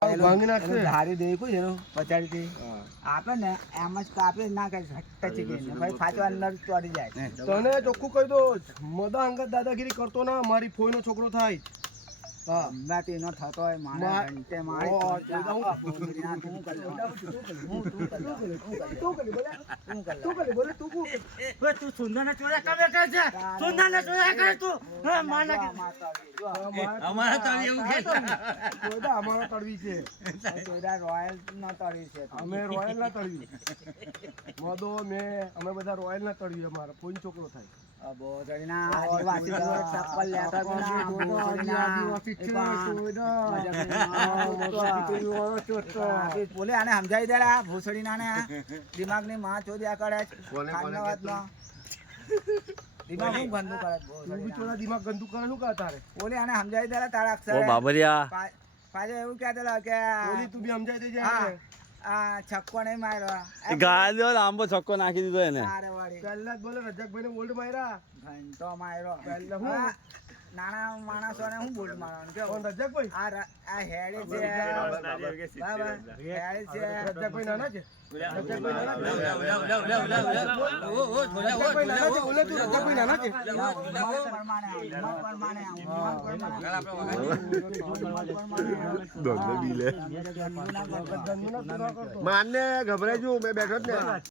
ધારી દેખું છે પચાડી આપે ને એમ જ કાપે ના કઈ ટચી ગઈ ભાઈ પાછો અંદર ચોરી જાય. તને ચોખ્ખું કહી દો, મદા અંગત દાદાગીરી કરતો ના, મારી ફોઈનો છોકરો થાય. હમણાં એનો થતો હોય મારે ઘંટે મારી તું સુંદર ને ચોરા કમે કરે છે, સુંદર ને ચોરા કરે તું. અમારા તો એવું કે અમારો તળવી છે, રોયલ નો તળી છે. અમે રોયલ ના તળવી મદો અમે બધા રોયલ ના તળવી. અમારા ફોઈનો છોકરો થાય. બોલે આને સમજાવી દે ભૂસડી ના દિમાગ ની માં ચોદ્યા કરે દિમાગ હું ગંદુ કરે દિમાગ ગંદુ કરે શું કરે તારે? બોલે આને સમજાવી દે તારા અક્ષર પાછો એવું કહેતો કે તું બી સમજાવી દેજે. આ છક્કો નહીં માર્યો, ગાયો લાંબો છક્કો નાખી દીધો એને. પહેલા જ બોલે રજકભાઈ ને બોલ્ડ માર્યા, ઘંટો માર્યો. નાના માણસો ને હું બોલ્ડ મારવાનું કે રજકભાઈ આ હેડે છે બરાબર, હેડે છે. રજકભાઈ નાના છે, માનને ગભરાઈ જુ મેં બેઠો જ ને.